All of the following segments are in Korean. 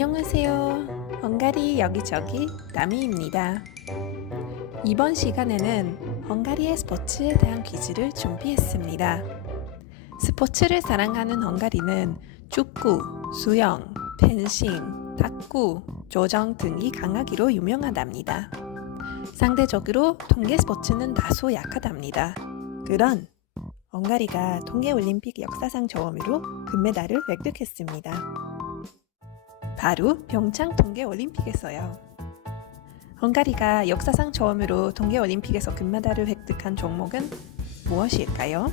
안녕하세요. 헝가리 여기저기 나미입니다. 이번 시간에는 헝가리의 스포츠에 대한 퀴즈를 준비했습니다. 스포츠를 사랑하는 헝가리는 축구, 수영, 펜싱, 탁구, 조정 등이 강하기로 유명하답니다. 상대적으로 동계 스포츠는 다소 약하답니다. 그런 헝가리가 동계 올림픽 역사상 처음으로 금메달을 획득했습니다. 바로 평창 동계올림픽에서요. 헝가리가 역사상 처음으로 동계올림픽에서 금메달을 획득한 종목은 무엇일까요?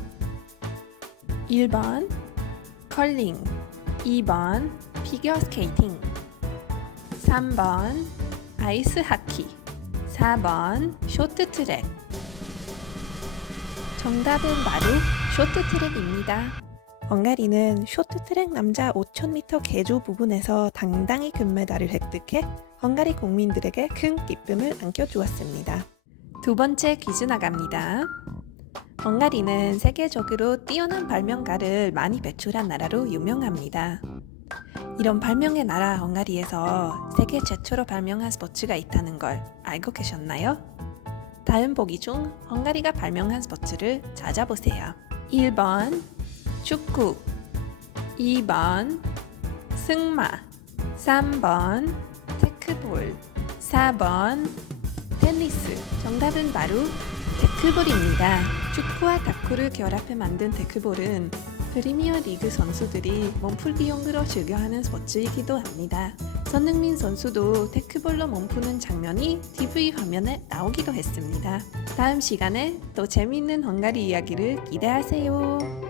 1번 컬링 2번 피겨 스케이팅 3번 아이스 하키 4번 쇼트트랙 정답은 바로 쇼트트랙입니다. 헝가리는 쇼트트랙 남자 5000m 계조 부분에서 당당히 금메달을 획득해 헝가리 국민들에게 큰 기쁨을 안겨주었습니다. 두 번째 퀴즈 나갑니다. 헝가리는 세계적으로 뛰어난 발명가를 많이 배출한 나라로 유명합니다. 이런 발명의 나라 헝가리에서 세계 최초로 발명한 스포츠가 있다는 걸 알고 계셨나요? 다음 보기 중 헝가리가 발명한 스포츠를 찾아보세요. 1번 축구 2번 승마 3번 테크볼 4번 테니스 정답은 바로 테크볼입니다. 축구와 탁구를 결합해 만든 테크볼은 프리미어 리그 선수들이 몸풀기 용으로 즐겨하는 스포츠이기도 합니다. 손흥민 선수도 테크볼로 몸푸는 장면이 TV 화면에 나오기도 했습니다. 다음 시간에 또 재미있는 헝가리 이야기를 기대하세요.